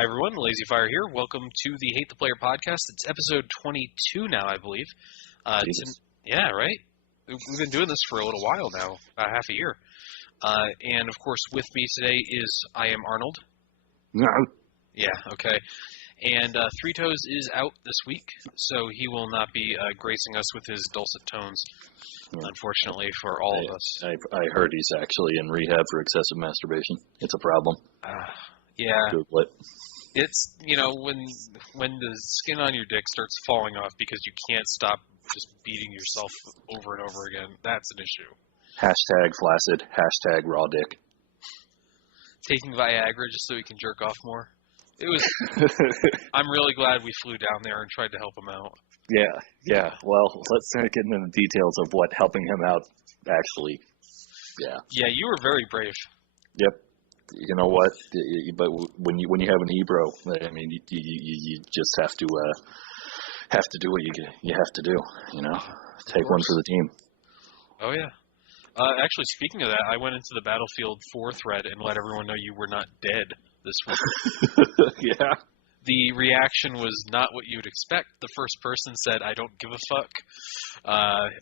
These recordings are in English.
Hi everyone, Lazy Fire here. Welcome to the Hate the Player podcast. It's episode 22 now, I believe. Yeah, right? We've been doing this for a little while now, about half a year. And of course, with me today is I am Arnold. No. Yeah, okay. And Three Toes is out this week, so he will not be gracing us with his dulcet tones, unfortunately, for all of us. I heard he's actually in rehab for excessive masturbation. It's a problem. Yeah. Google it. It's, when the skin on your dick starts falling off because you can't stop just beating yourself over and over again, that's an issue. Hashtag flaccid, hashtag raw dick. Taking Viagra just so he can jerk off more. It was. I'm really glad we flew down there and tried to help him out. Yeah. Well, let's start getting into the details of what helping him out actually. Yeah. Yeah, you were very brave. Yep. You know what? But when you have an Ebro, I mean, you just have to do what you have to do. Take one for the team. Oh yeah. Actually, speaking of that, I went into the Battlefield 4 thread and let everyone know you were not dead this week. Yeah. The reaction was not what you would expect. The first person said, "I don't give a fuck."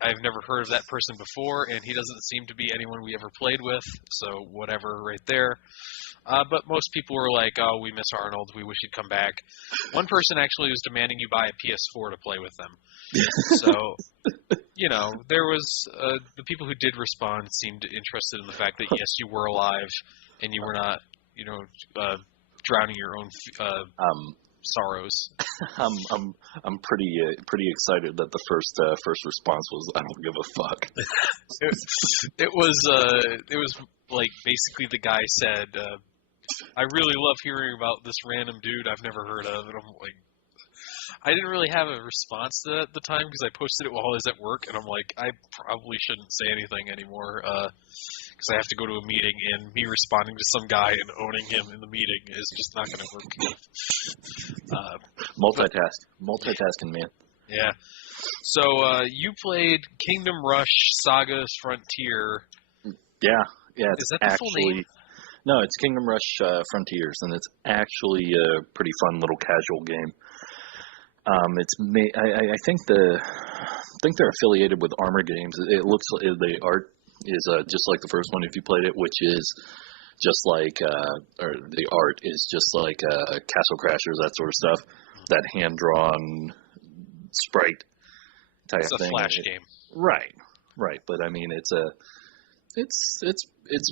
I've never heard of that person before, and he doesn't seem to be anyone we ever played with, so whatever right there. But most people were like, "Oh, we miss Arnold. We wish he'd come back." One person actually was demanding you buy a PS4 to play with them. So, there was the people who did respond seemed interested in the fact that, yes, you were alive, and you were not, drowning your own sorrows. I'm pretty excited that the first response was, "I don't give a fuck." It was like basically the guy said, "I really love hearing about this random dude I've never heard of," and I'm like, I didn't really have a response to that at the time because I posted it while I was at work, and I'm like, I probably shouldn't say anything anymore because I have to go to a meeting, and me responding to some guy and owning him in the meeting is just not going to work. Multitasking, man. Yeah. So you played Kingdom Rush Saga's Frontier. Yeah. Is that the full name? No, it's Kingdom Rush Frontiers, and it's actually a pretty fun little casual game. I think they're affiliated with Armor Games. It looks like the art is just like the first one if you played it, which is just like or the art is just like Castle Crashers, that sort of stuff. That hand drawn sprite type it's thing. It's a Flash game. Right. But I mean, it's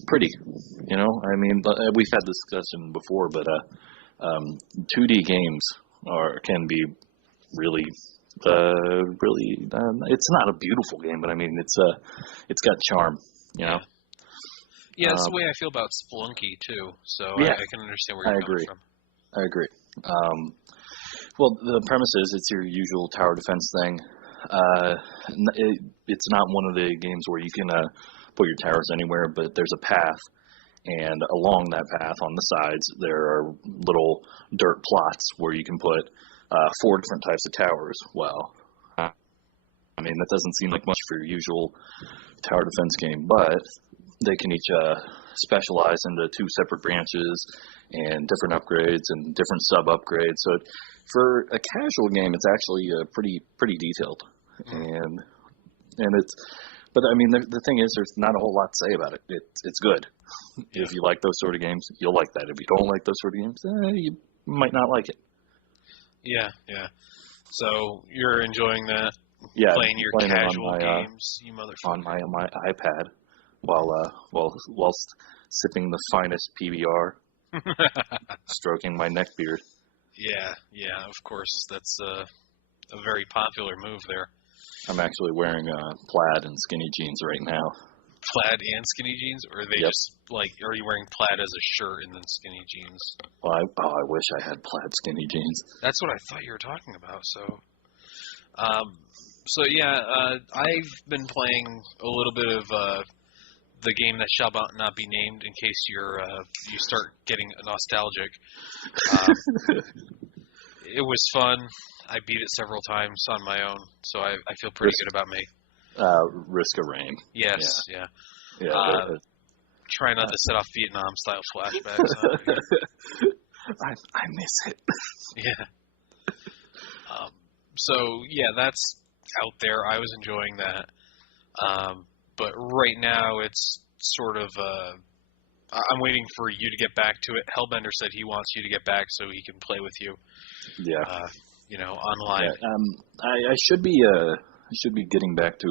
pretty. I mean, we've had this discussion before, but 2D games can be really, it's not a beautiful game, but I mean, it's got charm, Yeah, that's the way I feel about Spelunky too. So yeah, I can understand where you're coming from. I agree. Well, the premise is it's your usual tower defense thing. It's not one of the games where you can put your towers anywhere, but there's a path, and along that path on the sides there are little dirt plots where you can put 4 different types of towers. Well, I mean, that doesn't seem like much for your usual tower defense game, but they can each specialize into 2 separate branches and different upgrades and different sub-upgrades. So for a casual game, it's actually pretty detailed. And it's, but I mean, the thing is, there's not a whole lot to say about it. It's good. Yeah. If you like those sort of games, you'll like that. If you don't like those sort of games, you might not like it. Yeah. So you're enjoying that? Yeah, playing your casual games, you motherfucker. On my iPad, whilst sipping the finest PBR, stroking my neck beard. Yeah, of course. That's a very popular move there. I'm actually wearing plaid and skinny jeans right now. Plaid and skinny jeans, or are they just like? Are you wearing plaid as a shirt and then skinny jeans? Well, I wish I had plaid skinny jeans. That's what I thought you were talking about. So yeah, I've been playing a little bit of the game that shall not be named, in case you start getting nostalgic. It was fun. I beat it several times on my own, so I feel pretty good about me. Risk of Rain. Yes, yeah. Try not to set off Vietnam-style flashbacks. I miss it. Yeah. So yeah, that's out there. I was enjoying that. But right now it's sort of I'm waiting for you to get back to it. Hellbender said he wants you to get back so he can play with you. Yeah. Online. Yeah, I should be getting back to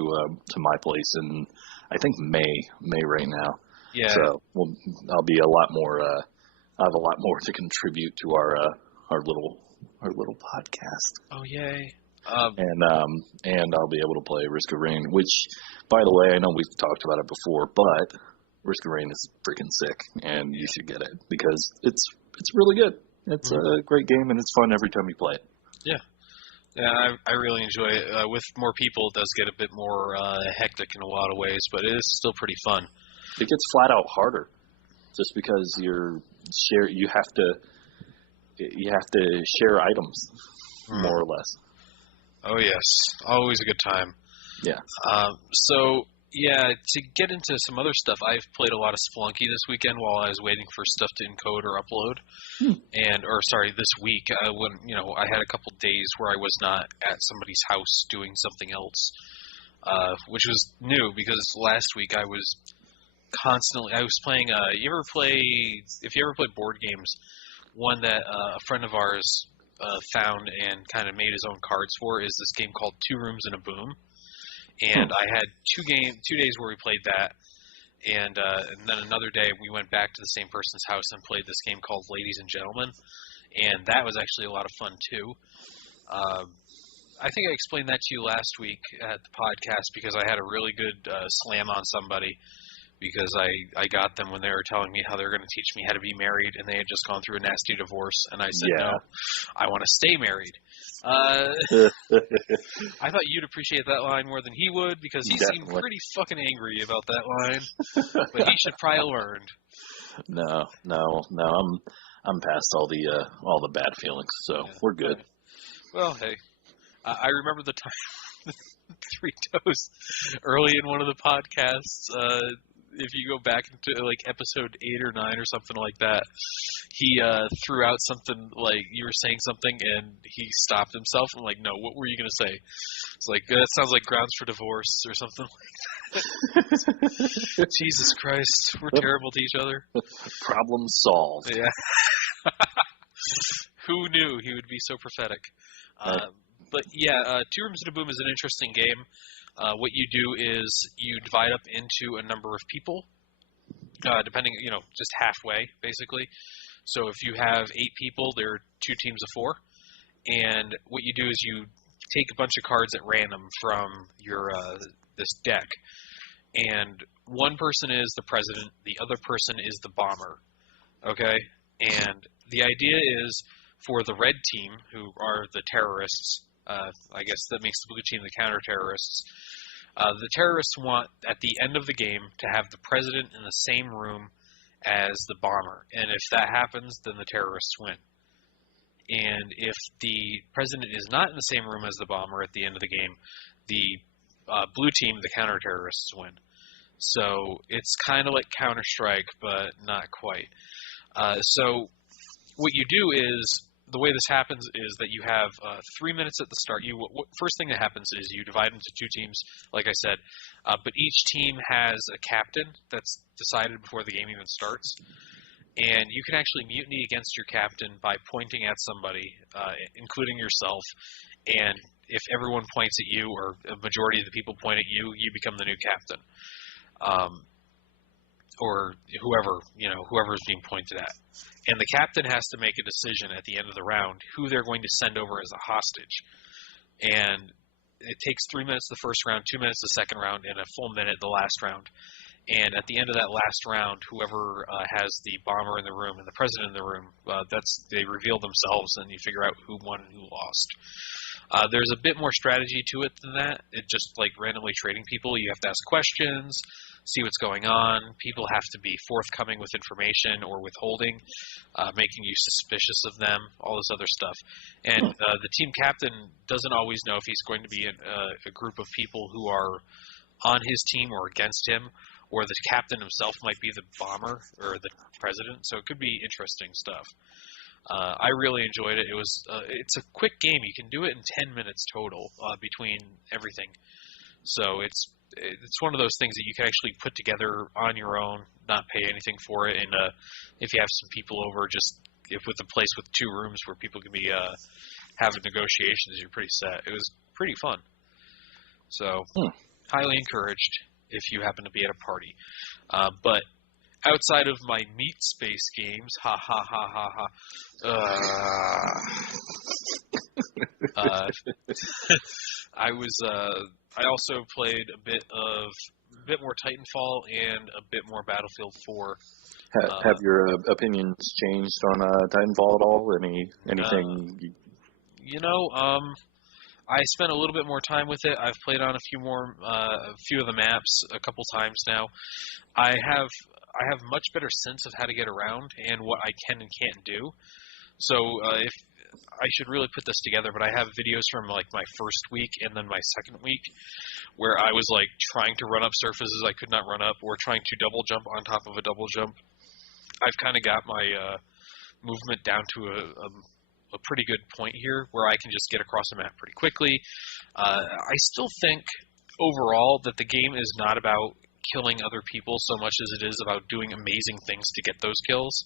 my place in I think May right now. Yeah. So I'll be a lot more. I have a lot more to contribute to our little podcast. Oh yay! And I'll be able to play Risk of Rain, which, by the way, I know we've talked about it before, but Risk of Rain is freaking sick, and you should get it because it's really good. It's a great game, and it's fun every time you play it. Yeah. Yeah, I really enjoy it. With more people, it does get a bit more hectic in a lot of ways, but it is still pretty fun. It gets flat out harder, just because you have to share items, more or less. Oh yes, always a good time. Yeah. So yeah, to get into some other stuff, I've played a lot of Splunky this weekend while I was waiting for stuff to encode or upload. This week, when I had a couple days where I was not at somebody's house doing something else, which was new because last week I was playing. If you ever play board games, one that a friend of ours found and kind of made his own cards for is this game called Two Rooms and a Boom. And I had 2 days where we played that, and then another day we went back to the same person's house and played this game called Ladies and Gentlemen, and that was actually a lot of fun too. I think I explained that to you last week at the podcast because I had a really good slam on somebody because I got them when they were telling me how they were going to teach me how to be married, and they had just gone through a nasty divorce, and I said, no, I want to stay married. I thought you'd appreciate that line more than he would because he seemed pretty fucking angry about that line, but he should probably learn. No, I'm past all the bad feelings, so we're good. Well, hey, I remember the time Three Toes early in one of the podcasts. If you go back into like episode 8 or 9 or something like that, he threw out something like you were saying something and he stopped himself. I'm like, no, what were you going to say? It's like, that sounds like grounds for divorce or something like that. Jesus Christ, we're terrible to each other. Problem solved. Yeah. Who knew he would be so prophetic? But yeah, Two Rooms and a Boom is an interesting game. What you do is you divide up into a number of people, depending, just halfway, basically. So if you have 8 people, there are 2 teams of 4. And what you do is you take a bunch of cards at random from your this deck. And one person is the president, the other person is the bomber. Okay? And the idea is for the red team, who are the terrorists, I guess that makes the blue team the counter-terrorists. The terrorists want, at the end of the game, to have the president in the same room as the bomber. And if that happens, then the terrorists win. And if the president is not in the same room as the bomber at the end of the game, the blue team, the counter-terrorists, win. So it's kind of like Counter-Strike, but not quite. So what you do is, the way this happens is that you have 3 minutes at the start. First thing that happens is you divide into 2 teams, like I said, but each team has a captain that's decided before the game even starts. And you can actually mutiny against your captain by pointing at somebody, including yourself. And if everyone points at you, or a majority of the people point at you, you become the new captain. Or whoever's being pointed at. And the captain has to make a decision at the end of the round who they're going to send over as a hostage. And it takes 3 minutes the first round, 2 minutes the second round, and a full minute the last round. And at the end of that last round, whoever has the bomber in the room and the president in the room, they reveal themselves, and you figure out who won and who lost. There's a bit more strategy to it than that. It's just like randomly trading people. You have to ask questions, see what's going on. People have to be forthcoming with information or withholding, making you suspicious of them, all this other stuff. And the team captain doesn't always know if he's going to be in a group of people who are on his team or against him, or the captain himself might be the bomber or the president. So it could be interesting stuff. I really enjoyed it. It's a quick game. You can do it in 10 minutes total between everything. So it's one of those things that you can actually put together on your own, not pay anything for it, and if you have some people over, just if with a place with 2 rooms where people can be having negotiations, you're pretty set. It was pretty fun. So highly encouraged if you happen to be at a party. But outside of my meat space games, ha ha ha ha ha. I also played a bit more Titanfall and a bit more Battlefield 4. Have your opinions changed on Titanfall at all? Anything? I spent a little bit more time with it. I've played on a few of the maps a couple times now. I have much better sense of how to get around and what I can and can't do. So if I should really put this together, but I have videos from like my first week and then my second week where I was like trying to run up surfaces I could not run up, or trying to double jump on top of a double jump. I've kind of got my movement down to a pretty good point here where I can just get across the map pretty quickly. I still think overall that the game is not about killing other people so much as it is about doing amazing things to get those kills.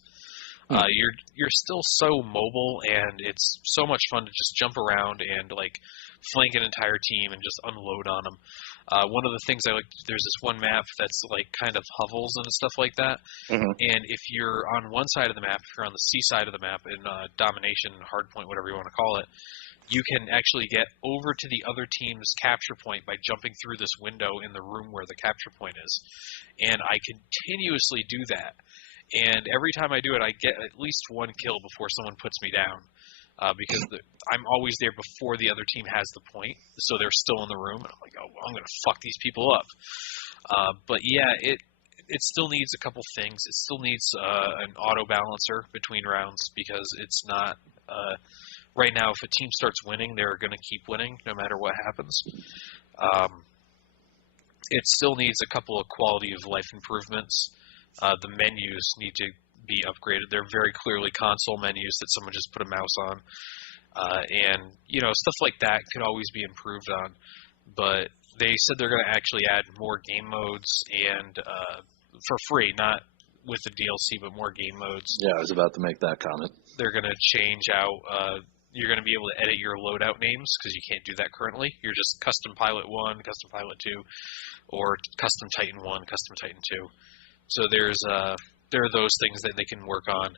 You're still so mobile, and it's so much fun to just jump around and like flank an entire team and just unload on them. One of the things I like, there's this one map that's like kind of hovels and stuff like that. And if you're on one side of the map, if you're on the C side of the map in domination, hardpoint, whatever you want to call it, you can actually get over to the other team's capture point by jumping through this window in the room where the capture point is. And I continuously do that. And every time I do it, I get at least one kill before someone puts me down. Because I'm always there before the other team has the point, so they're still in the room. And I'm like, oh, well, I'm going to fuck these people up. But yeah, it still needs a couple things. It still needs an auto balancer between rounds, because it's not right now. If a team starts winning, they're going to keep winning no matter what happens. It still needs a couple of quality of life improvements. The menus need to be upgraded. They're very clearly console menus that someone just put a mouse on. And, stuff like that could always be improved on. But they said they're going to actually add more game modes and for free, not with the DLC, but more game modes. Yeah, I was about to make that comment. They're going to change out... you're going to be able to edit your loadout names, because you can't do that currently. You're just Custom Pilot 1, Custom Pilot 2, or Custom Titan 1, Custom Titan 2. So there are those things that they can work on.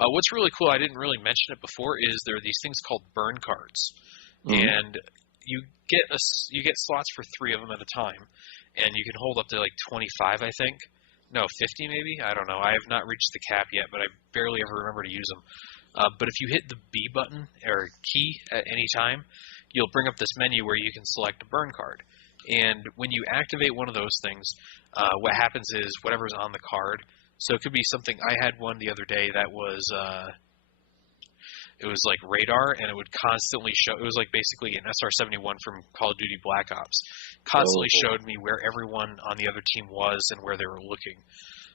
What's really cool, I didn't really mention it before, is there are these things called burn cards. And you get slots for 3 of them at a time, and you can hold up to like 25, I think. No, 50 maybe? I don't know. I have not reached the cap yet, but I barely ever remember to use them. But if you hit the B button or key at any time, you'll bring up this menu where you can select a burn card. And when you activate one of those things, what happens is whatever's on the card. So it could be something. I had one the other day that was it was like radar, and it would constantly show. It was like basically an SR-71 from Call of Duty Black Ops. Constantly showed me where everyone on the other team was and where they were looking.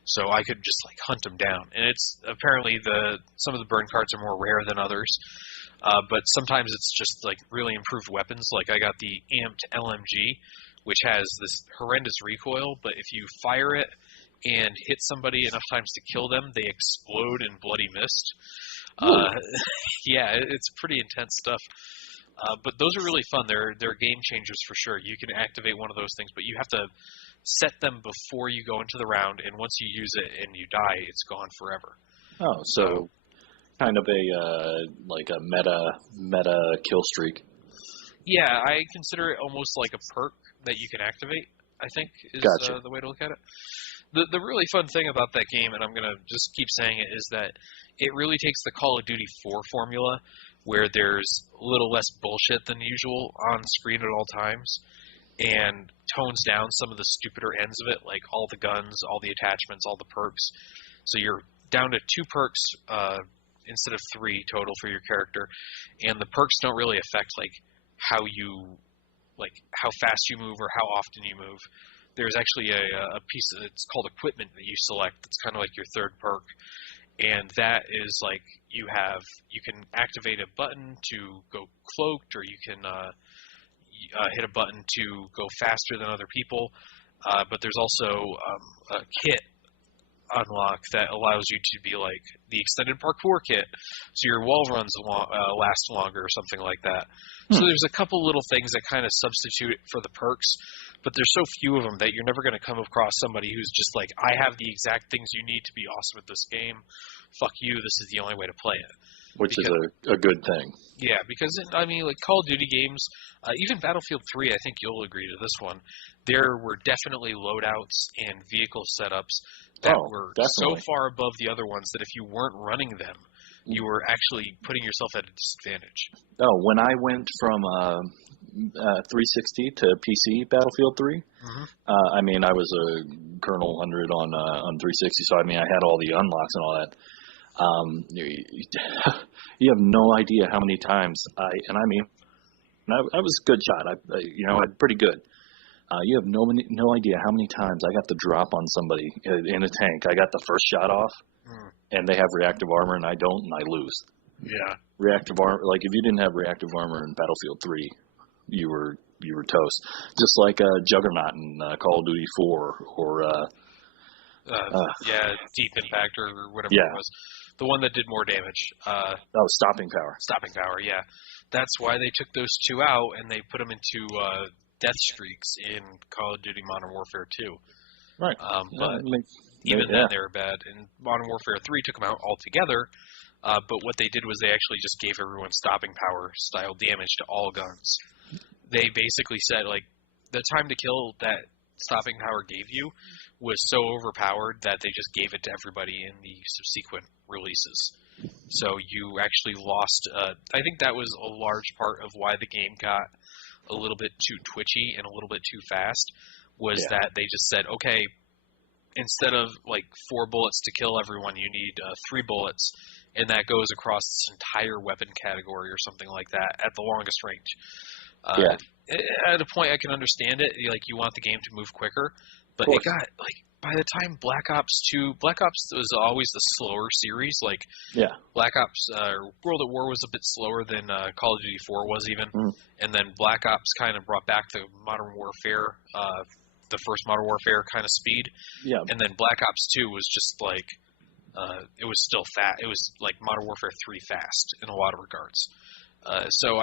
So I could just like hunt them down. And it's apparently some of the burn cards are more rare than others. But sometimes it's just like really improved weapons. Like I got the amped LMG, which has this horrendous recoil, but if you fire it and hit somebody enough times to kill them, they explode in bloody mist. Yeah, it's pretty intense stuff. But those are really fun. They're game changers for sure. You can activate one of those things, but you have to set them before you go into the round, and once you use it and you die, it's gone forever. Oh, so kind of a like a meta kill streak. Yeah, I consider it almost like a perk that you can activate, I think, is Gotcha. The way to look at it. The really fun thing about that game, and I'm going to just keep saying it, is that it really takes the Call of Duty 4 formula, where there's a little less bullshit than usual on screen at all times, and tones down some of the stupider ends of it, like all the guns, all the attachments, all the perks. So you're down to 2 perks instead of 3 total for your character, and the perks don't really affect how fast you move or how often you move. There's actually a piece it's called equipment that you select. It's kind of like your 3rd perk, and that is like you can activate a button to go cloaked, or you can hit a button to go faster than other people. But there's also a kit unlock that allows you to be like the extended parkour kit, so your wall runs last longer or something like that. So there's a couple little things that kind of substitute for the perks, but there's so few of them that you're never going to come across somebody who's just like, I have the exact things you need to be awesome at this game. Fuck you, this is the only way to play it. Which is a good thing. Yeah, because, I mean, like Call of Duty games, even Battlefield 3, I think you'll agree to this one, there were definitely loadouts and vehicle setups that were definitely so far above the other ones that if you weren't running them, you were actually putting yourself at a disadvantage. Oh, when I went from 360 to PC Battlefield 3, I mean, I was a Colonel 100 on 360, so I mean, I had all the unlocks and all that. You have no idea how many times I was a good shot. I'm pretty good. You have no idea how many times I got the drop on somebody in a tank. I got the first shot off, and they have reactive armor, and I don't, and I lose. Yeah. Reactive armor, like if you didn't have reactive armor in Battlefield 3, you were toast. Just like Juggernaut in Call of Duty 4, or Deep Impact or whatever it was. The one that did more damage. Stopping Power. Stopping Power, yeah. That's why they took those two out and they put them into death streaks in Call of Duty Modern Warfare 2. Right. But even then they were bad. And Modern Warfare 3 took them out altogether. But what they did was they actually just gave everyone Stopping Power style damage to all guns. They basically said, like, the time to kill that Stopping Power gave you was so overpowered that they just gave it to everybody in the subsequent releases. So you actually lost, I think that was a large part of why the game got a little bit too twitchy and a little bit too fast, was that they just said, okay, instead of like 4 bullets to kill everyone, you need 3 bullets, and that goes across this entire weapon category or something like that at the longest range. At a point I can understand it, like you want the game to move quicker, but it got, like, by the time Black Ops was always the slower series, like Black Ops, World at War was a bit slower than Call of Duty 4 was even, and then Black Ops kind of brought back the Modern Warfare, the first Modern Warfare kind of speed, and then Black Ops 2 was just like, it was still fast, it was like Modern Warfare 3 fast in a lot of regards. So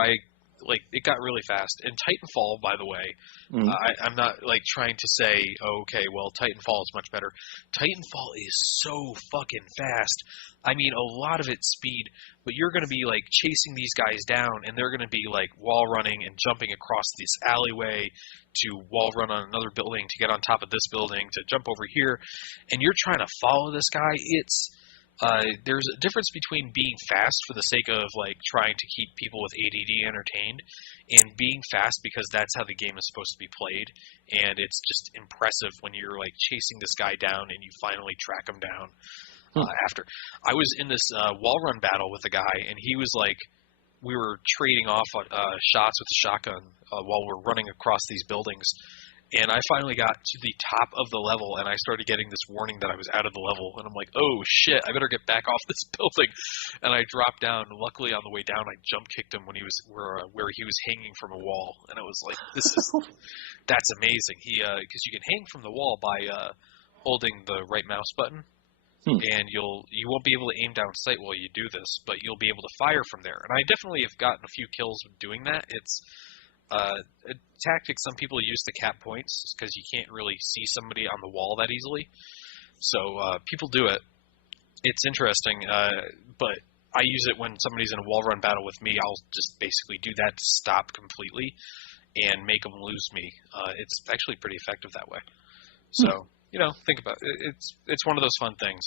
it got really fast. And Titanfall, by the way, I'm not like trying to say, oh, okay, well, Titanfall is much better. Titanfall is so fucking fast. I mean, a lot of it's speed, but you're going to be like chasing these guys down, and they're going to be like wall running and jumping across this alleyway to wall run on another building to get on top of this building to jump over here, and you're trying to follow this guy. There's a difference between being fast for the sake of like trying to keep people with ADD entertained, and being fast because that's how the game is supposed to be played, and it's just impressive when you're like chasing this guy down and you finally track him down. After I was in this wall run battle with a guy, and he was like, we were trading off shots with the shotgun while we're running across these buildings. And I finally got to the top of the level, and I started getting this warning that I was out of the level. And I'm like, oh, shit, I better get back off this building. And I dropped down. Luckily, on the way down, I jump-kicked him when he was where he was hanging from a wall. And I was like, that's amazing. Because you can hang from the wall by holding the right mouse button. And you won't be able to aim down sight while you do this, but you'll be able to fire from there. And I definitely have gotten a few kills doing that. It's a tactic some people use to cap points because you can't really see somebody on the wall that easily. So people do it. It's interesting, but I use it when somebody's in a wall run battle with me. I'll just basically do that to stop completely and make them lose me. It's actually pretty effective that way. So, think about it. It's one of those fun things.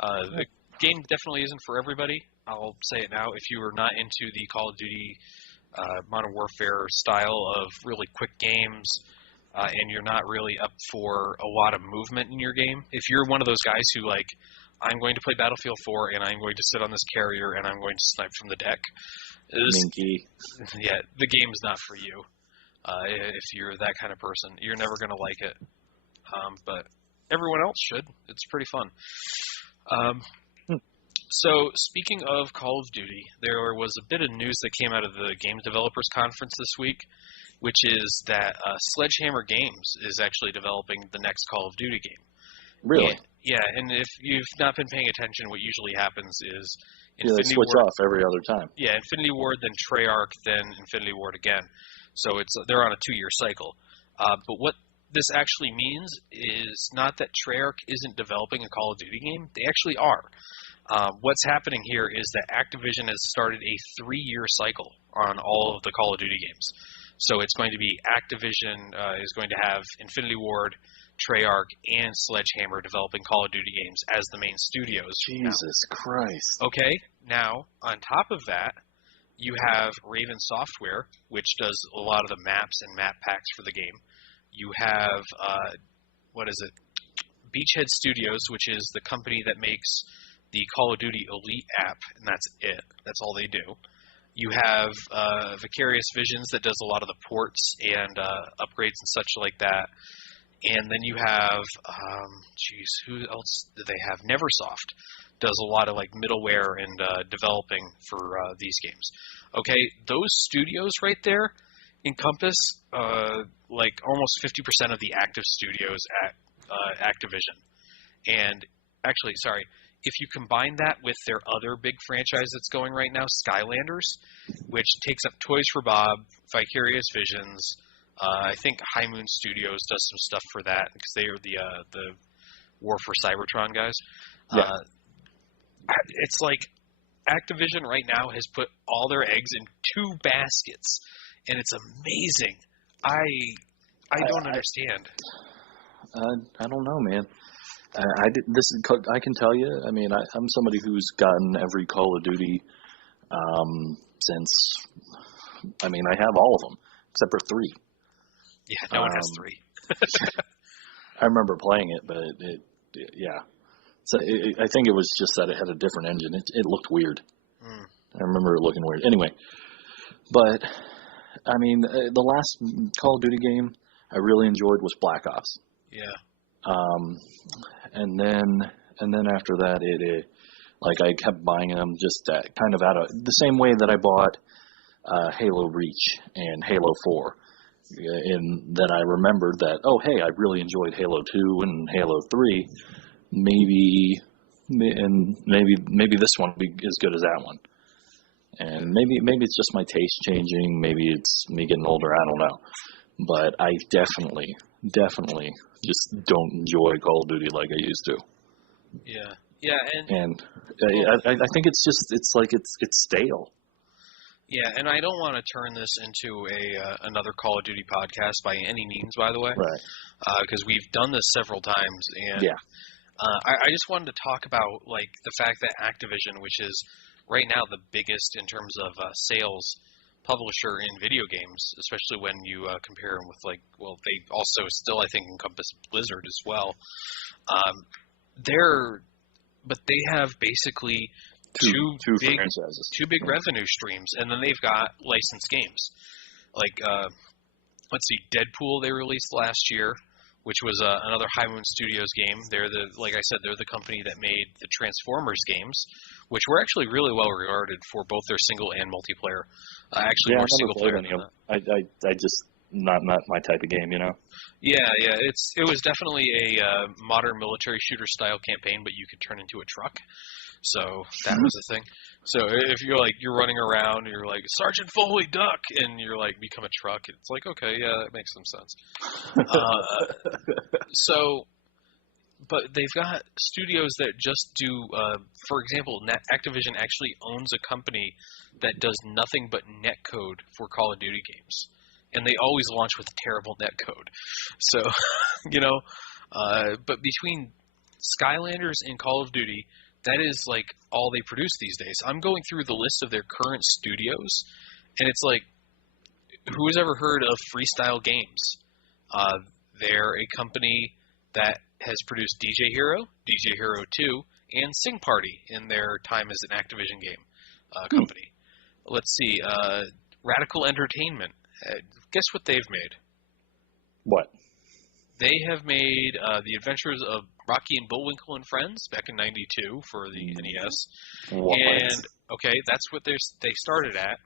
The game definitely isn't for everybody. I'll say it now. If you are not into the Call of Duty Modern Warfare style of really quick games, and you're not really up for a lot of movement in your game, if you're one of those guys who like, I'm going to play Battlefield 4 and I'm going to sit on this carrier and I'm going to snipe from the deck, the game is not for you. If you're that kind of person, you're never going to like it. But everyone else should. It's pretty fun. So, speaking of Call of Duty, there was a bit of news that came out of the Game Developers Conference this week, which is that Sledgehammer Games is actually developing the next Call of Duty game. Really? And if you've not been paying attention, what usually happens is They Infinity switch Ward, off every other time. Yeah, Infinity Ward, then Treyarch, then Infinity Ward again. So they're on a 2-year cycle. But what this actually means is not that Treyarch isn't developing a Call of Duty game. They actually are. What's happening here is that Activision has started a 3-year cycle on all of the Call of Duty games. So it's going to be Activision is going to have Infinity Ward, Treyarch, and Sledgehammer developing Call of Duty games as the main studios. Jesus Christ. Okay, now, on top of that, you have Raven Software, which does a lot of the maps and map packs for the game. You have, Beachhead Studios, which is the company that makes the Call of Duty Elite app, and that's it. That's all they do. You have Vicarious Visions that does a lot of the ports and upgrades and such like that. And then you have, who else do they have? Neversoft does a lot of like middleware and developing for these games. Okay, those studios right there encompass like almost 50% of the active studios at Activision. And actually, sorry, if you combine that with their other big franchise that's going right now, Skylanders, which takes up Toys for Bob, Vicarious Visions, I think High Moon Studios does some stuff for that because they are the War for Cybertron guys. Yeah. It's like Activision right now has put all their eggs in 2 baskets, and it's amazing. I don't understand. I don't know, man. I can tell you. I mean, I'm somebody who's gotten every Call of Duty since. I mean, I have all of them except for 3. Yeah, no one has 3. I remember playing it, but yeah. So I think it was just that it had a different engine. It looked weird. I remember it looking weird. Anyway, but I mean, the last Call of Duty game I really enjoyed was Black Ops. Yeah. And then after that, like I kept buying them just kind of out of the same way that I bought Halo Reach and Halo 4. And then I remembered that, oh, hey, I really enjoyed Halo 2 and Halo 3. Maybe this one will be as good as that one. And maybe it's just my taste changing. Maybe it's me getting older. I don't know. But I definitely just don't enjoy Call of Duty like I used to. Yeah. Yeah, and I think it's like it's stale. Yeah, and I don't want to turn this into another Call of Duty podcast by any means, by the way. Right. Because we've done this several times, and yeah. I just wanted to talk about like the fact that Activision, which is right now the biggest in terms of sales publisher in video games, especially when you compare them with they also still I think encompass Blizzard as well. They have basically two big revenue streams, and then they've got licensed games. Like, let's see, Deadpool they released last year, which was another High Moon Studios game. They're like I said, they're the company that made the Transformers games, which were actually really well regarded for both their single and multiplayer. More single player than that. I just not my type of game, you know. Yeah, it was definitely a modern military shooter style campaign, but you could turn into a truck. So that was the thing. So if you're running around and you're like, Sergeant Foley, duck, and you're like become a truck, it's like, okay, yeah, that makes some sense. But they've got studios that just do, for example, Activision actually owns a company that does nothing but netcode for Call of Duty games. And they always launch with terrible netcode. So, but between Skylanders and Call of Duty, that is like all they produce these days. I'm going through the list of their current studios, and it's like, who has ever heard of Freestyle Games? They're a company that has produced DJ Hero 2, and Sing Party in their time as an Activision game company. Let's see, Radical Entertainment. Guess what they've made? What? They have made The Adventures of Rocky and Bullwinkle and Friends back in '92 for the NES. What? And okay, that's what they started at.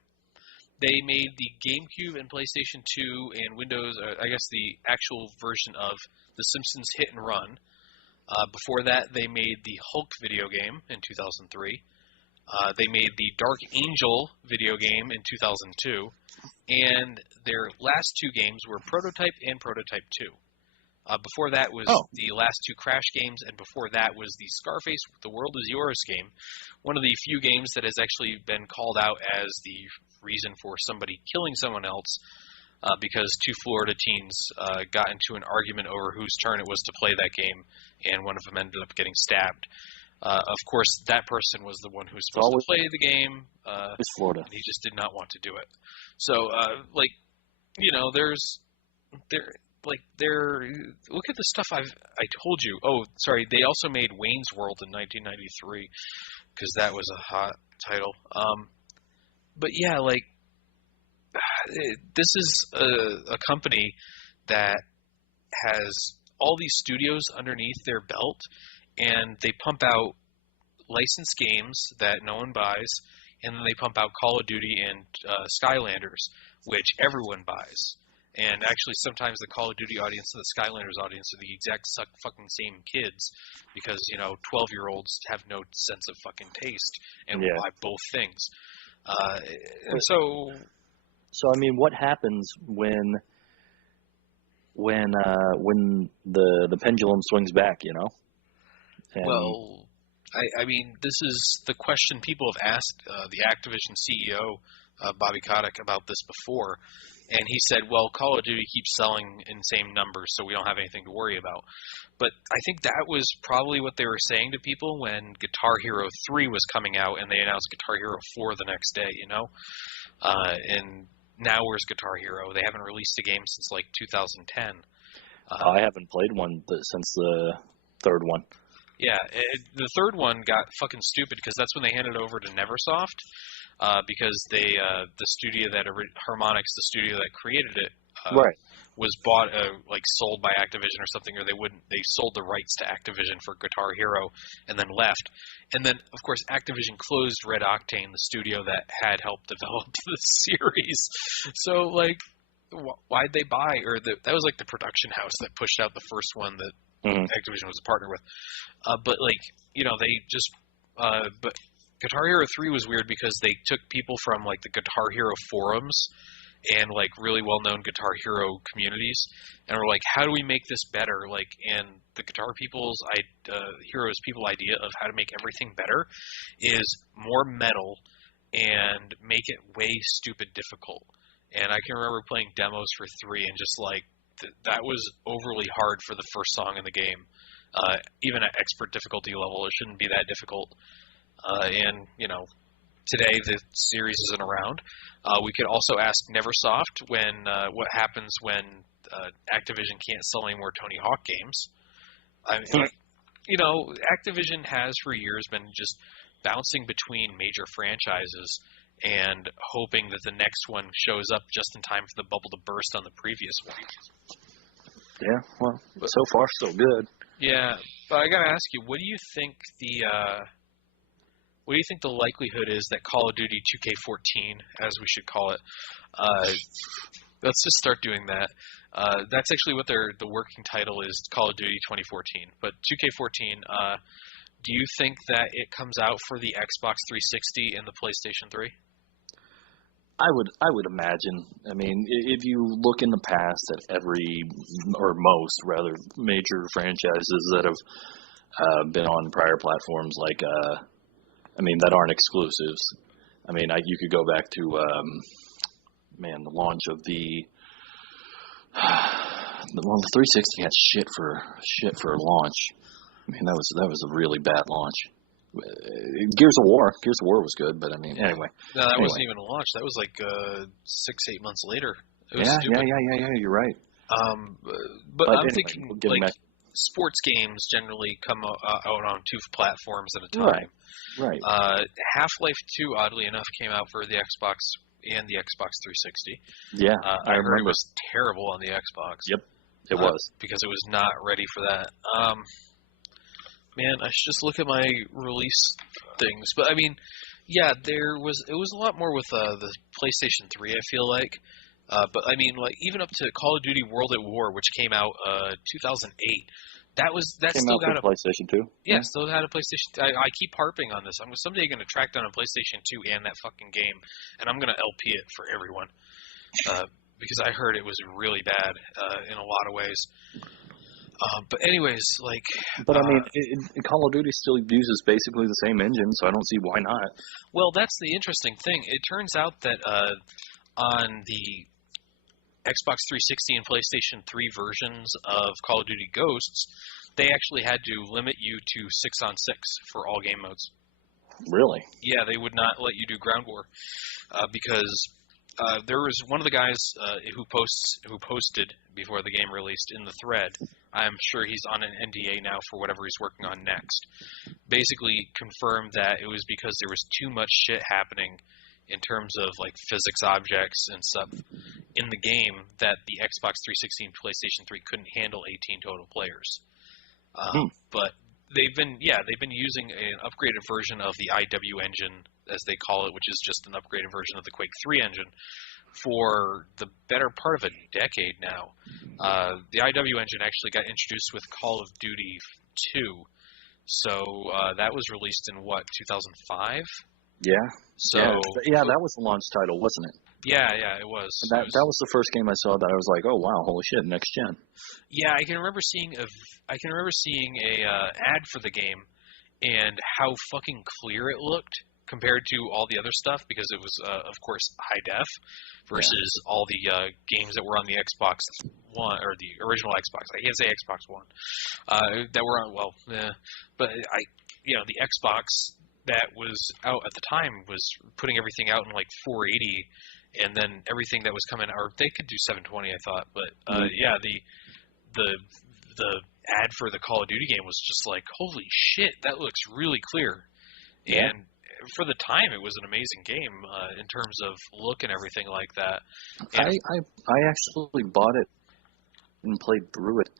They made the GameCube and PlayStation 2 and Windows, I guess the actual version of The Simpsons Hit and Run. Before that, they made the Hulk video game in 2003. They made the Dark Angel video game in 2002. And their last two games were Prototype and Prototype 2. Before that was the last two Crash games, and before that was the Scarface The World Is Yours game, one of the few games that has actually been called out as the reason for somebody killing someone else, because two Florida teens got into an argument over whose turn it was to play that game, and one of them ended up getting stabbed. Of course, that person was the one who was supposed to play the game, it's Florida. and he just did not want to do it. So, look at the stuff I told you. Oh, sorry, they also made Wayne's World in 1993, because that was a hot title. But yeah, this is a company that has all these studios underneath their belt, and they pump out licensed games that no one buys, and then they pump out Call of Duty and Skylanders, which everyone buys. And actually, sometimes the Call of Duty audience and the Skylanders audience are the exact fucking same kids, because 12-year-olds have no sense of fucking taste and will buy both things. So I mean, what happens when the pendulum swings back? And well, I mean, this is the question people have asked the Activision CEO, Bobby Kotick, about this before. And he said, well, Call of Duty keeps selling insane numbers, so we don't have anything to worry about. But I think that was probably what they were saying to people when Guitar Hero 3 was coming out, and they announced Guitar Hero 4 the next day, And now where's Guitar Hero? They haven't released a game since, 2010. I haven't played one since the third one. Yeah, the third one got fucking stupid because that's when they handed it over to Neversoft. Because the studio that Harmonix, the studio that created it, was bought, sold by Activision or something, or they sold the rights to Activision for Guitar Hero and then left. And then, of course, Activision closed Red Octane, the studio that had helped develop the series. So, why'd they buy? Or that was the production house that pushed out the first one that Activision was a partner with. But they just but Guitar Hero 3 was weird because they took people from the Guitar Hero forums and really well-known Guitar Hero communities, and were how do we make this better? And the Guitar Heroes people idea of how to make everything better is more metal and make it way stupid difficult. And I can remember playing demos for 3 and just that was overly hard for the first song in the game. Even at expert difficulty level, it shouldn't be that difficult. And today the series isn't around. We could also ask Neversoft what happens when Activision can't sell any more Tony Hawk games. I mean, Activision has for years been just bouncing between major franchises and hoping that the next one shows up just in time for the bubble to burst on the previous one. Yeah, well, so far so good. Yeah, but I gotta ask you, what do you think the likelihood is that Call of Duty 2K14, as we should call it, let's just start doing that. That's actually what the working title is, Call of Duty 2014. But 2K14, do you think that it comes out for the Xbox 360 and the PlayStation 3? I would imagine. I mean, if you look in the past at most major franchises that have been on prior platforms, that aren't exclusives. I mean, you could go back to the launch of the 360 had shit for launch. I mean, that was a really bad launch. Gears of War was good, but I mean, anyway. No, that wasn't even a launch. That was 6-8 months later. It was yeah. You're right. But I'm thinking sports games generally come out on 2 platforms at a time. Right. Half-Life 2, oddly enough, came out for the Xbox and the Xbox 360. Yeah, I heard it was terrible on the Xbox. Yep, it was because it was not ready for that. Man, I should just look at my release things. But I mean, yeah, it was a lot more with the PlayStation 3, I feel like. But I mean, like even up to Call of Duty World at War, which came out 2008. That Came still out for got a PlayStation 2. yeah, still had a PlayStation. I keep harping on this. I'm someday going to track down a PlayStation 2 and that fucking game, and I'm going to LP it for everyone because I heard it was really bad in a lot of ways. But anyways, like. But I mean, Call of Duty still uses basically the same engine, so I don't see why not. Well, that's the interesting thing. It turns out that on the Xbox 360 and PlayStation 3 versions of Call of Duty Ghosts, they actually had to limit you to 6-on-6 for all game modes. Really? Yeah, they would not let you do ground war because there was one of the guys who posted before the game released in the thread. I'm sure he's on an NDA now for whatever he's working on next. Basically confirmed that it was because there was too much shit happening in terms of like physics objects and stuff in the game that the Xbox 360 and PlayStation 3 couldn't handle 18 total players. But they've been using an upgraded version of the IW engine, as they call it, which is just an upgraded version of the Quake 3 engine, for the better part of a decade now. The IW engine actually got introduced with Call of Duty 2, so that was released in, 2005? Yeah. So yeah, that was the launch title, wasn't it? Yeah, it was. That was the first game I saw that I was like, oh wow, holy shit, next gen. Yeah, I can remember seeing a ad for the game and how fucking clear it looked compared to all the other stuff, because it was of course high def versus all the games that were on the Xbox One, or the original Xbox. I can't say Xbox One that were on. But the Xbox that was out at the time was putting everything out in like 480. And then everything that was coming, or they could do 720, I thought. But the ad for the Call of Duty game was just like, holy shit, that looks really clear. Yeah. And for the time, it was an amazing game in terms of look and everything like that. And I actually bought it and played through it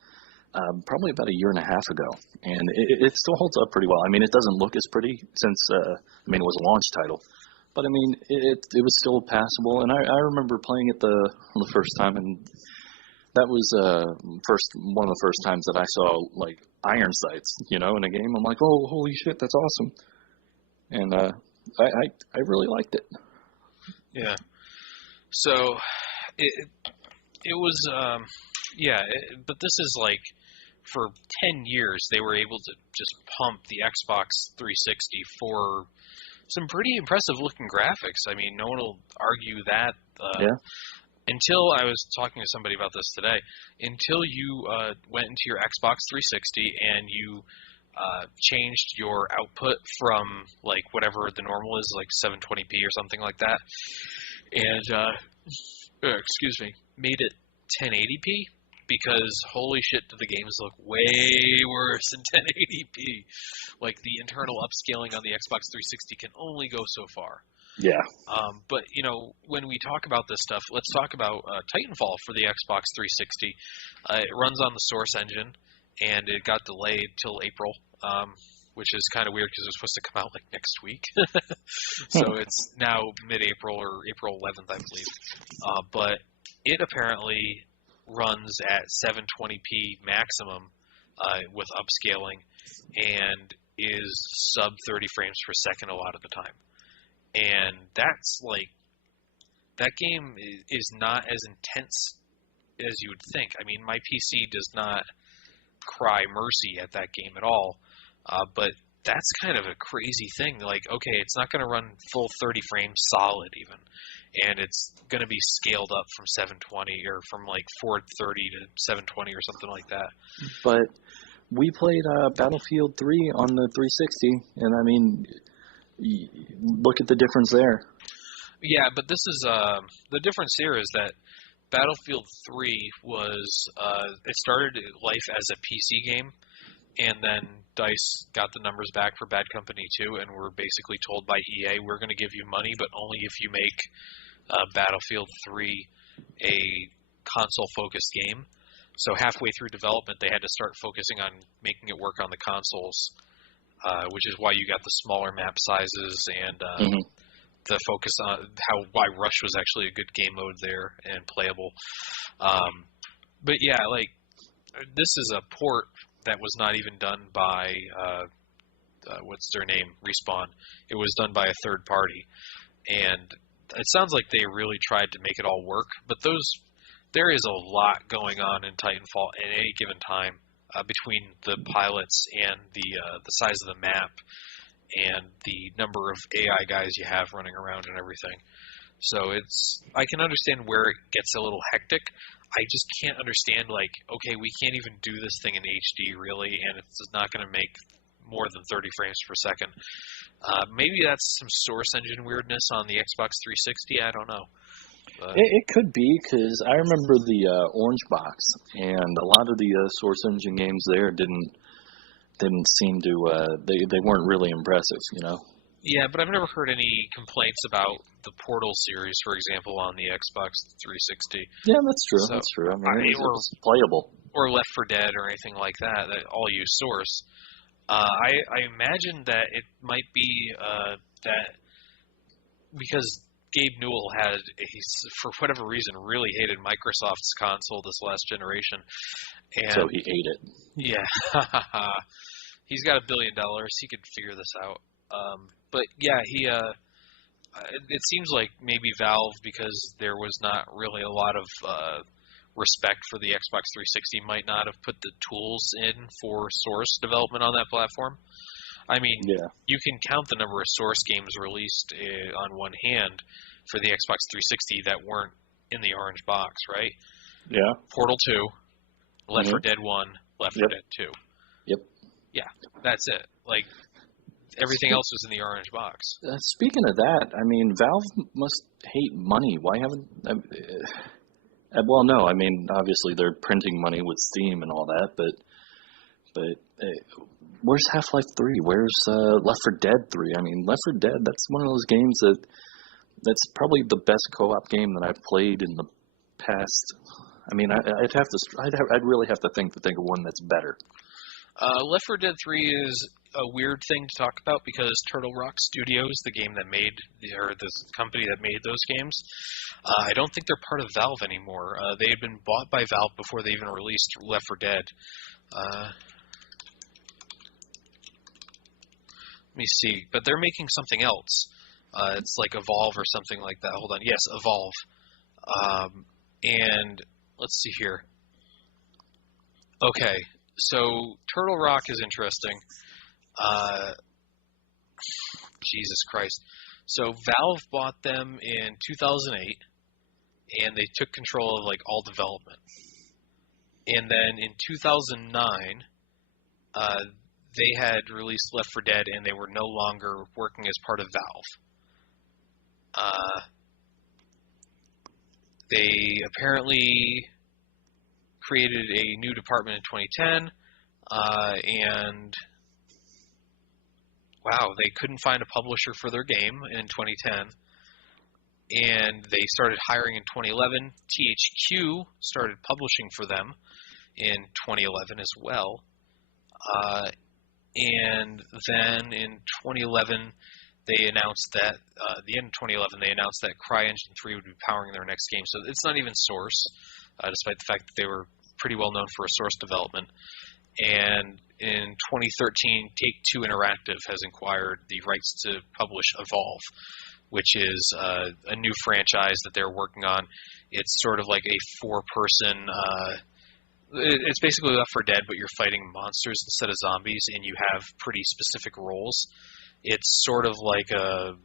probably about a year and a half ago, and it still holds up pretty well. I mean, it doesn't look as pretty since it was a launch title. But I mean, it was still passable, and I remember playing it the first time, and that was one of the first times that I saw like iron sights, in a game. I'm like, oh, holy shit, that's awesome, and I really liked it. Yeah. So it was but this is like for 10 years they were able to just pump the Xbox 360 for some pretty impressive looking graphics. I mean, no one will argue that. Until I was talking to somebody about this today. Until you went into your Xbox 360 and you changed your output from like whatever the normal is, like 720p or something like that, and made it 1080p. Because holy shit, do the games look way worse in 1080p. Like the internal upscaling on the Xbox 360 can only go so far. Yeah. But when we talk about this stuff, let's talk about Titanfall for the Xbox 360. It runs on the Source engine, and it got delayed till April, which is kind of weird because it was supposed to come out like next week. So it's now mid-April or April 11th, I believe. But it apparently runs at 720p maximum with upscaling and is sub 30 frames per second a lot of the time. And that's like, that game is not as intense as you would think. I mean, my PC does not cry mercy at that game at all, but that's kind of a crazy thing. Like, okay, it's not going to run full 30 frames solid even, and it's going to be scaled up from 720 or from like 430 to 720 or something like that. But we played Battlefield 3 on the 360, and I mean, look at the difference there. Yeah, but this is the difference here is that Battlefield 3 was it started life as a PC game, and then DICE got the numbers back for Bad Company 2, and were basically told by EA, we're going to give you money, but only if you make Battlefield 3 a console-focused game. So halfway through development, they had to start focusing on making it work on the consoles. which is why you got the smaller map sizes and Mm-hmm. the focus on why Rush was actually a good game mode there and playable. But yeah, like this is a port that was not even done by what's their name, Respawn. It was done by a third party, and it sounds like they really tried to make it all work. But there is a lot going on in Titanfall at any given time between the pilots and the size of the map and the number of AI guys you have running around and everything. So I can understand where it gets a little hectic. I just can't understand, like, okay, we can't even do this thing in HD, really, and it's not going to make more than 30 frames per second. Maybe that's some Source Engine weirdness on the Xbox 360, I don't know. It could be, because I remember the Orange Box, and a lot of the Source Engine games there didn't seem to, they weren't really impressive, you know? Yeah, but I've never heard any complaints about the Portal series, for example, on the Xbox 360. Yeah, that's true. So, that's true. I mean, it was playable. Or Left 4 Dead or anything like that all use Source. I imagine that it might be that because Gabe Newell for whatever reason, really hated Microsoft's console this last generation. And so he ate it. Yeah. He's got $1 billion. He could figure this out. But yeah, it seems like maybe Valve, because there was not really a lot of respect for the Xbox 360, might not have put the tools in for Source development on that platform. I mean, yeah. You can count the number of Source games released on one hand for the Xbox 360 that weren't in the orange box, right? Yeah. Portal 2, Left 4 Dead 1, Left 4 Dead 2. Yep. Yeah, that's it. Like, everything else was in the orange box. Speaking of that, I mean, Valve must hate money. Why haven't... well, no, I mean, obviously they're printing money with Steam and all that, but where's Half-Life 3? Where's Left 4 Dead 3? I mean, Left 4 Dead, that's one of those games that's probably the best co-op game that I've played in the past. I mean, I'd really have to think of one that's better. Left 4 Dead 3 is a weird thing to talk about because Turtle Rock Studios, the company that made those games, I don't think they're part of Valve anymore. They had been bought by Valve before they even released Left 4 Dead. Let me see, but they're making something else. It's like Evolve or something like that. Hold on, yes, Evolve. And let's see here. Okay, so Turtle Rock is interesting. Jesus Christ. So Valve bought them in 2008, and they took control of like all development. And then in 2009, they had released Left 4 Dead, and they were no longer working as part of Valve. They apparently created a new department in 2010, and wow, they couldn't find a publisher for their game in 2010, and they started hiring in 2011. THQ started publishing for them in 2011 as well, and then in 2011, they announced that, the end of 2011, they announced that CryEngine 3 would be powering their next game. So it's not even Source, despite the fact that they were pretty well known for a Source development. And in 2013, Take-Two Interactive has acquired the rights to publish Evolve, which is a new franchise that they're working on. It's sort of like a four-person... it's basically Left 4 Dead, but you're fighting monsters instead of zombies, and you have pretty specific roles. It's sort of like a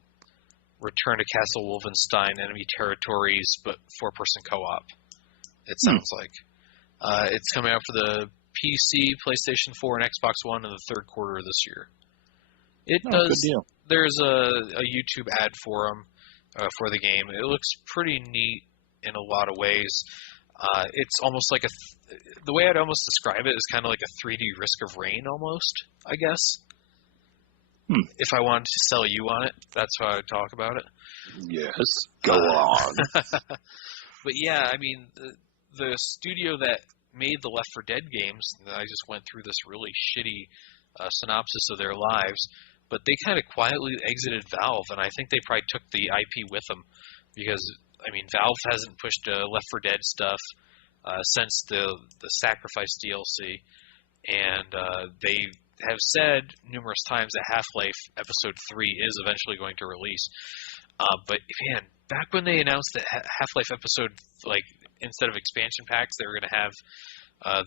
Return to Castle Wolfenstein Enemy Territories, but four-person co-op, it sounds like. It's coming out for the PC, PlayStation 4, and Xbox One in the third quarter of this year. Good deal. There's a YouTube ad for the game. It looks pretty neat in a lot of ways. It's almost like the way I'd almost describe it is kind of like a 3D Risk of Rain almost, I guess. If I wanted to sell you on it, that's how I'd talk about it. Yes, go on. But yeah, I mean, the studio that made the Left 4 Dead games, I just went through this really shitty synopsis of their lives, but they kind of quietly exited Valve, and I think they probably took the IP with them because, I mean, Valve hasn't pushed Left 4 Dead stuff since the Sacrifice DLC, and they have said numerous times that Half-Life Episode 3 is eventually going to release. But man, back when they announced that Half-Life Episode, like, instead of expansion packs, they were going to have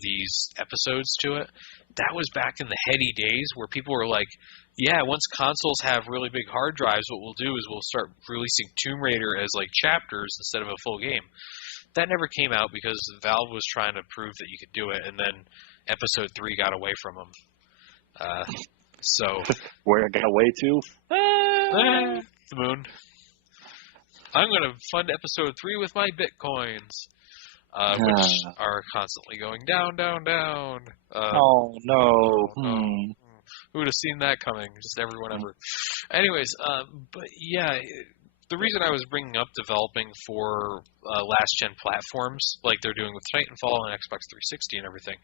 these episodes to it, that was back in the heady days where people were like, yeah, once consoles have really big hard drives, what we'll do is we'll start releasing Tomb Raider as like chapters instead of a full game. That never came out because Valve was trying to prove that you could do it, and then Episode 3 got away from them. So where it got away to? The moon. I'm going to fund Episode 3 with my bitcoins, which are constantly going down, down, down. Oh, no. Who would have seen that coming? Just everyone ever. Anyways, but yeah, the reason I was bringing up developing for last-gen platforms, like they're doing with Titanfall and Xbox 360 and everything,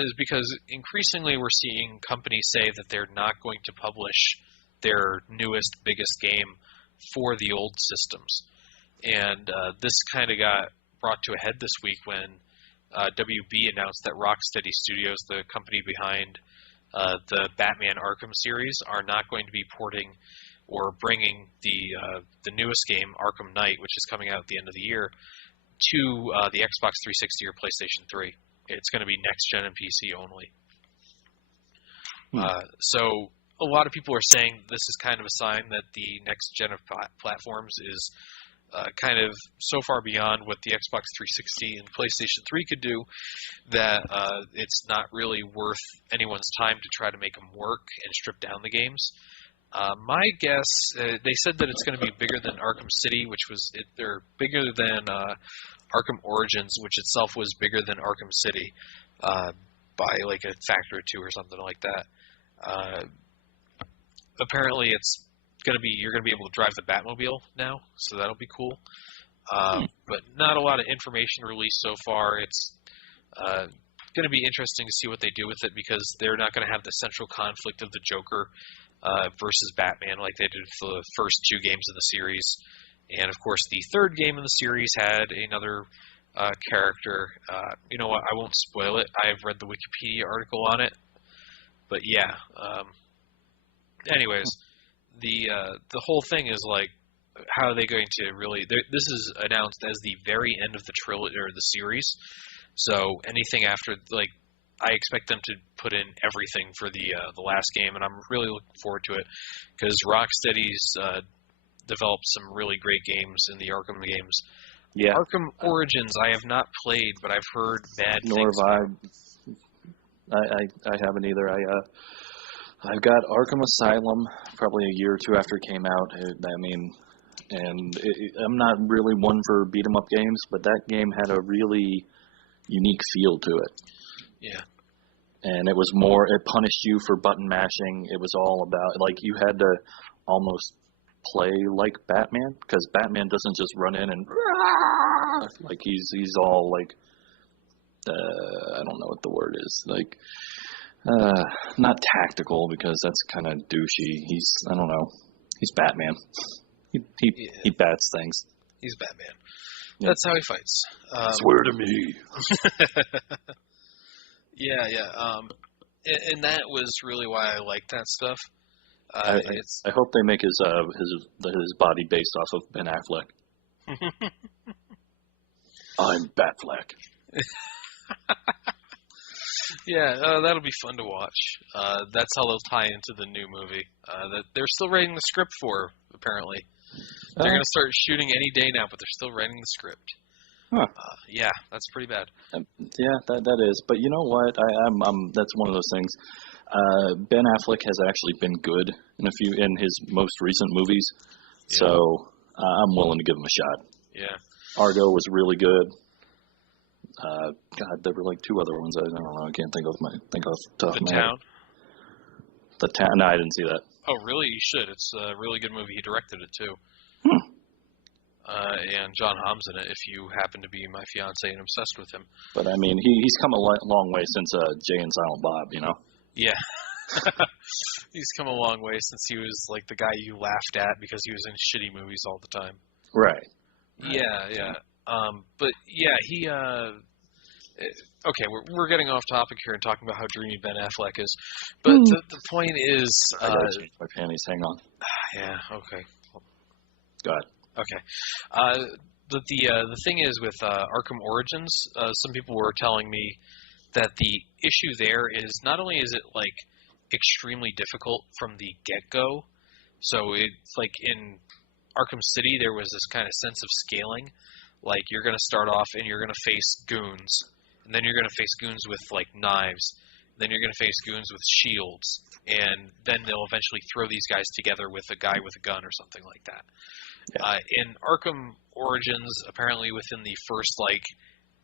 is because increasingly we're seeing companies say that they're not going to publish their newest, biggest game for the old systems. And this kind of got brought to a head this week when WB announced that Rocksteady Studios, the company behind the Batman Arkham series, are not going to be porting or bringing the newest game, Arkham Knight, which is coming out at the end of the year, to the Xbox 360 or PlayStation 3. It's going to be next-gen and PC only. So a lot of people are saying this is kind of a sign that the next gen of platforms is kind of so far beyond what the Xbox 360 and PlayStation 3 could do that it's not really worth anyone's time to try to make them work and strip down the games. My guess, they said that it's going to be bigger than Arkham City, which was they're bigger than Arkham Origins, which itself was bigger than Arkham City by like a factor or two or something like that. Apparently, you're going to be able to drive the Batmobile now, so that'll be cool. But not a lot of information released so far. It's going to be interesting to see what they do with it because they're not going to have the central conflict of the Joker versus Batman like they did for the first two games of the series. And, of course, the third game in the series had another character. You know what? I won't spoil it. I've read the Wikipedia article on it. But, yeah. Anyways, the whole thing is like, how are they going to really? This is announced as the very end of the trilogy or the series. So anything after, like, I expect them to put in everything for the last game, and I'm really looking forward to it because Rocksteady's developed some really great games in the Arkham games. Yeah. Arkham Origins I have not played, but I've heard bad things. Nor have I haven't either. I've got Arkham Asylum probably a year or two after it came out. I'm not really one for beat-em-up games, but that game had a really unique feel to it. Yeah. And it was more, it punished you for button mashing. It was all about, like, you had to almost play like Batman, because Batman doesn't just run in and, like, he's all, like, I don't know what the word is, like, not tactical, because that's kind of douchey. I don't know. He's Batman. He bats things. He's Batman. Yeah. That's how he fights. Swear to me. Yeah. And that was really why I liked that stuff. I hope they make his body based off of Ben Affleck. I'm Batfleck. Yeah, that'll be fun to watch. That's how they'll tie into the new movie that they're still writing the script for, apparently. They're going to start shooting any day now, but they're still writing the script. Huh. Yeah, that's pretty bad. Yeah, that is. But you know what? That's one of those things. Ben Affleck has actually been good in his most recent movies, so I'm willing to give him a shot. Yeah. Argo was really good. God, there were like two other ones. I don't know. I can't think of top of my head. Town? The Town? No, I didn't see that. Oh, really? You should. It's a really good movie. He directed it, too. And John Hamm's in it, if you happen to be my fiancé and obsessed with him. But, I mean, he's come a long way since Jay and Silent Bob, you know? Yeah. He's come a long way since he was like the guy you laughed at because he was in shitty movies all the time. Right. Yeah. But yeah, he. Okay, we're getting off topic here and talking about how dreamy Ben Affleck is, but the point is. I gotta change my panties. Hang on. Yeah. Okay. Go ahead. Okay. The thing is with Arkham Origins, some people were telling me that the issue there is not only is it like extremely difficult from the get-go, so it's like in Arkham City there was this kind of sense of scaling, like you're going to start off and you're going to face goons, and then you're going to face goons with like knives, then you're going to face goons with shields, and then they'll eventually throw these guys together with a guy with a gun or something like that. Yeah. In Arkham Origins, apparently within the first like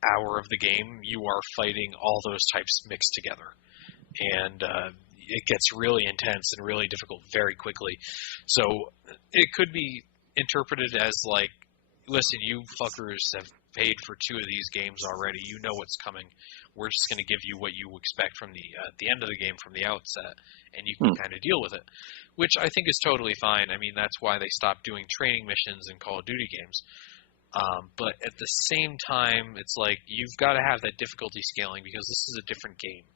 hour of the game, you are fighting all those types mixed together, and it gets really intense and really difficult very quickly. So it could be interpreted as like, listen, you fuckers have paid for 2 of these games already. You know what's coming. We're just going to give you what you expect from the end of the game from the outset, and you can kind of deal with it, which I think is totally fine. I mean, that's why they stopped doing training missions in Call of Duty games. But at the same time, it's like you've got to have that difficulty scaling because this is a different game.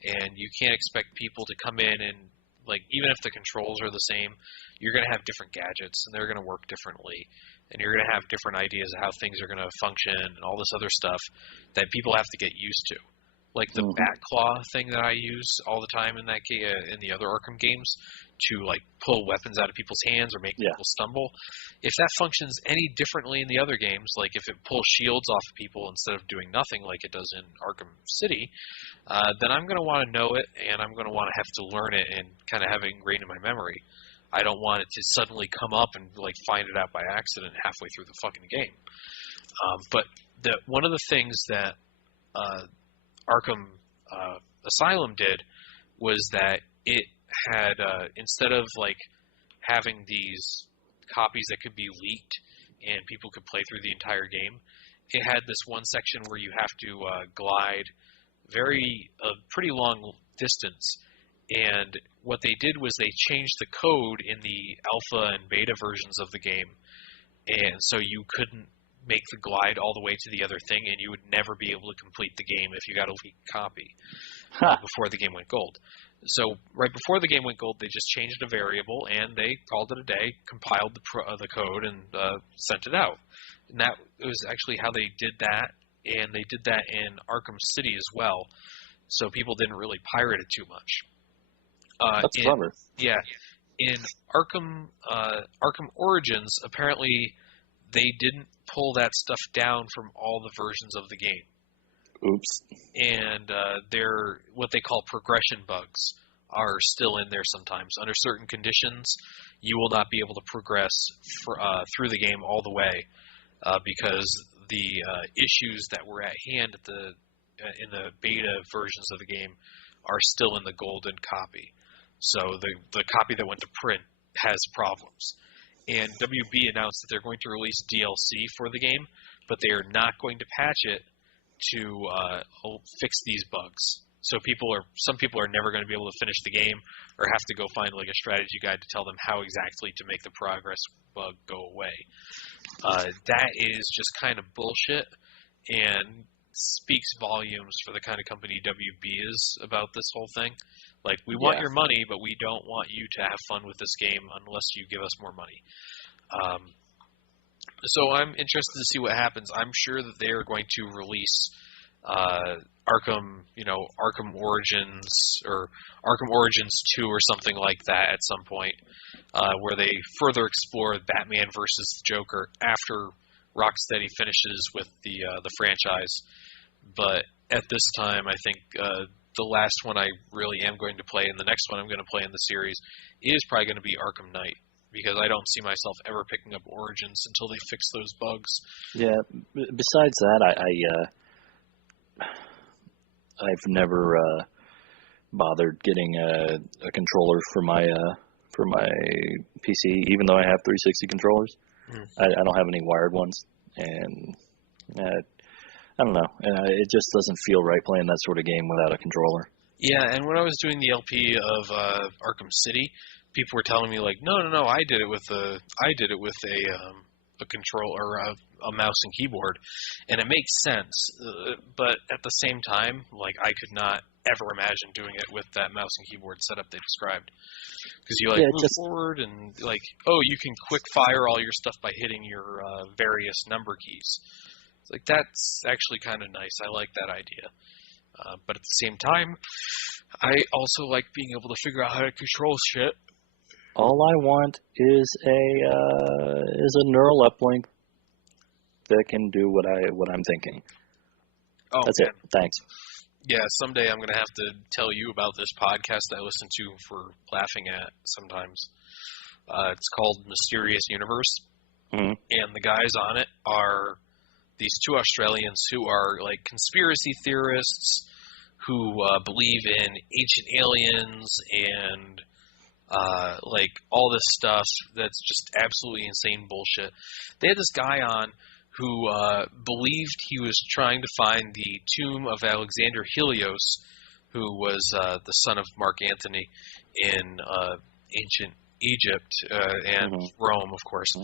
And you can't expect people to come in and, like, even if the controls are the same, you're going to have different gadgets and they're going to work differently. And you're going to have different ideas of how things are going to function and all this other stuff that people have to get used to. Like the bat claw thing that I use all the time in that in the other Arkham games to like pull weapons out of people's hands or make people stumble. If that functions any differently in the other games, like if it pulls shields off of people instead of doing nothing like it does in Arkham City, then I'm going to want to know it and I'm going to want to have to learn it and kind of have it ingrained in my memory. I don't want it to suddenly come up and like find it out by accident halfway through the fucking game. But one of the things that Arkham Asylum did was that it had instead of like having these copies that could be leaked and people could play through the entire game, it had this one section where you have to glide a pretty long distance. And what they did was they changed the code in the alpha and beta versions of the game, and so you couldn't make the glide all the way to the other thing, and you would never be able to complete the game if you got a leaked copy before the game went gold. So right before the game went gold, they just changed a variable, and they called it a day, compiled the code, and sent it out. And that was actually how they did that, and they did that in Arkham City as well, so people didn't really pirate it too much. That's clever. Yeah. In Arkham Origins, apparently they didn't pull that stuff down from all the versions of the game. Oops. And what they call progression bugs are still in there sometimes. Under certain conditions, you will not be able to progress through the game all the way because the issues that were at hand in the beta versions of the game are still in the golden copy. So the copy that went to print has problems. And WB announced that they're going to release DLC for the game, but they are not going to patch it to fix these bugs. So some people are never going to be able to finish the game or have to go find like a strategy guide to tell them how exactly to make the progress bug go away. That is just kind of bullshit and speaks volumes for the kind of company WB is about this whole thing. Like, we want your money, but we don't want you to have fun with this game unless you give us more money. So I'm interested to see what happens. I'm sure that they are going to release Arkham Origins or Arkham Origins 2 or something like that at some point, where they further explore Batman versus the Joker after Rocksteady finishes with the franchise. But at this time, I think the last one I really am going to play and the next one I'm going to play in the series is probably going to be Arkham Knight, because I don't see myself ever picking up Origins until they fix those bugs. Yeah, besides that, I've never bothered getting a controller for my PC, even though I have 360 controllers. I don't have any wired ones, and I don't know. It just doesn't feel right playing that sort of game without a controller. Yeah, and when I was doing the LP of Arkham City, people were telling me like, no, I did it with a control or a mouse and keyboard, and it makes sense. But at the same time, like I could not ever imagine doing it with that mouse and keyboard setup they described, because you like move forward and like, oh, you can quick fire all your stuff by hitting your various number keys. It's like that's actually kind of nice. I like that idea. But at the same time, I also like being able to figure out how to control shit. All I want is a neural uplink that can do what I'm thinking. Oh, that's man. it. Thanks. Yeah, someday I'm gonna have to tell you about this podcast I listen to for laughing at sometimes. It's called Mysterious Universe, mm-hmm. and the guys on it are these two Australians who are like conspiracy theorists who believe in ancient aliens and like all this stuff that's just absolutely insane bullshit. They had this guy on who believed he was trying to find the tomb of Alexander Helios, who was the son of Mark Antony in ancient Egypt and mm-hmm. Rome, of course.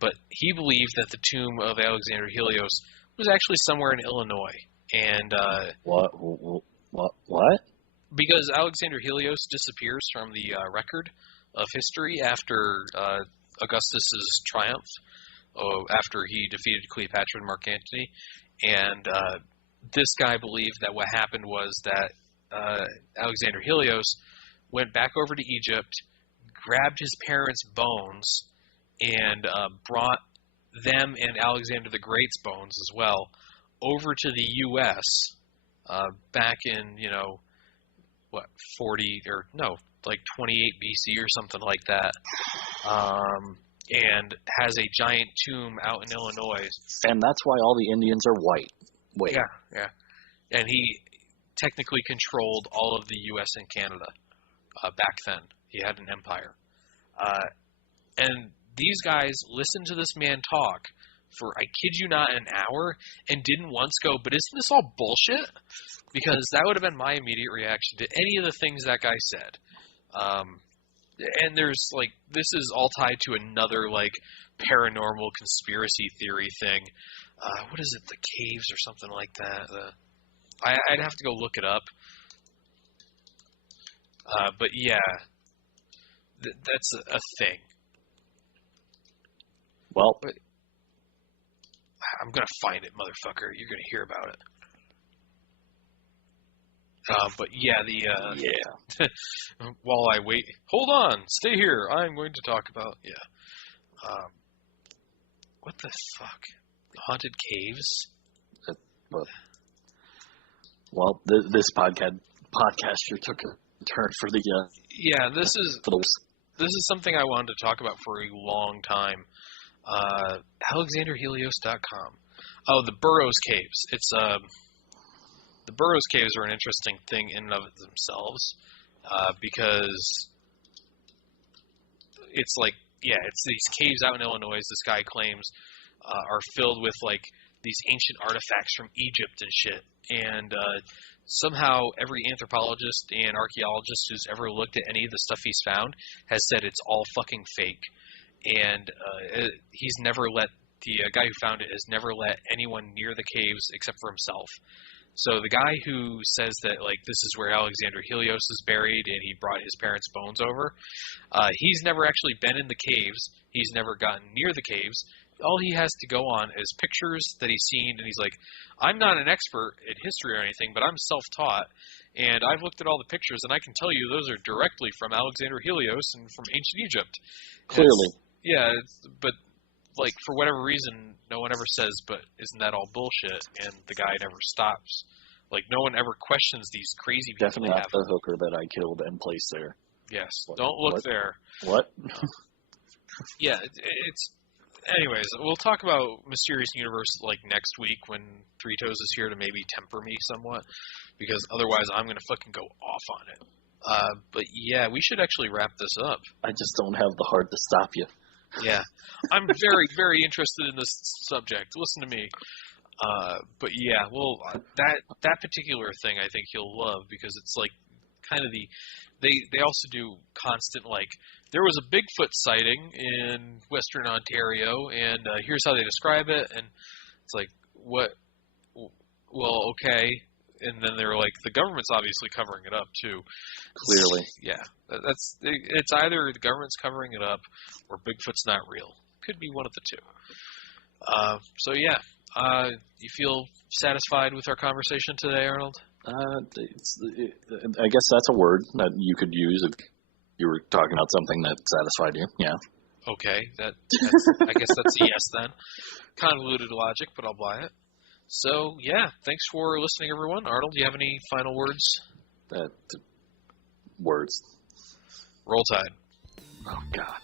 But he believed that the tomb of Alexander Helios was actually somewhere in Illinois. And What? Because Alexander Helios disappears from the record of history after Augustus's triumph, after he defeated Cleopatra and Mark Antony, and this guy believed that what happened was that Alexander Helios went back over to Egypt, grabbed his parents' bones, and brought them and Alexander the Great's bones as well over to the U.S. Back in, 28 BC or something like that, and has a giant tomb out in Illinois. And that's why all the Indians are white. Wait. Yeah. And he technically controlled all of the U.S. and Canada back then. He had an empire. And these guys listened to this man talk for, I kid you not, an hour, and didn't once go, but isn't this all bullshit? Because that would have been my immediate reaction to any of the things that guy said. And there's, this is all tied to another, paranormal conspiracy theory thing. What is it? The caves or something like that? I'd have to go look it up. But yeah, that's a thing. Well, I'm going to find it, motherfucker. You're going to hear about it. But yeah, while I wait, hold on, stay here. I'm going to talk about, what the fuck? Haunted caves? Well, this podcaster took a turn for the, yeah, this is something I wanted to talk about for a long time. AlexanderHelios.com. Oh, the Burroughs Caves. It's, the Burroughs Caves are an interesting thing in and of themselves, because it's it's these caves out in Illinois, this guy claims, are filled with, these ancient artifacts from Egypt and shit. And somehow every anthropologist and archaeologist who's ever looked at any of the stuff he's found has said it's all fucking fake. And he's never let, the guy who found it has never let anyone near the caves except for himself. So the guy who says that, this is where Alexander Helios is buried and he brought his parents' bones over, he's never actually been in the caves. He's never gotten near the caves. All he has to go on is pictures that he's seen, and he's like, I'm not an expert in history or anything, but I'm self-taught, and I've looked at all the pictures, and I can tell you those are directly from Alexander Helios and from ancient Egypt. Clearly. But for whatever reason, no one ever says, but isn't that all bullshit? And the guy never stops. No one ever questions these crazy people. Definitely not the hooker that I killed and placed there. Yes. Don't look there. What? Yeah, it's... Anyways, we'll talk about Mysterious Universe, next week when Three Toes is here to maybe temper me somewhat, because otherwise I'm going to fucking go off on it. But yeah, we should actually wrap this up. I just don't have the heart to stop you. Yeah. I'm very, very interested in this subject. Listen to me. But yeah, well, that particular thing I think you'll love because it's like kind of they also do constant like there was a Bigfoot sighting in Western Ontario and here's how they describe it and it's like what well okay and then they're like the government's obviously covering it up too. Clearly. Yeah, it's either the government's covering it up or Bigfoot's not real. Could be one of the two. So yeah, you feel satisfied with our conversation today, Arnold? I guess that's a word that you could use if you were talking about something that satisfied you. Yeah. Okay, that's I guess that's a yes then. Convoluted logic, but I'll buy it. So yeah, thanks for listening, everyone. Arnold, do you have any final words? Words. Roll Tide. Oh God.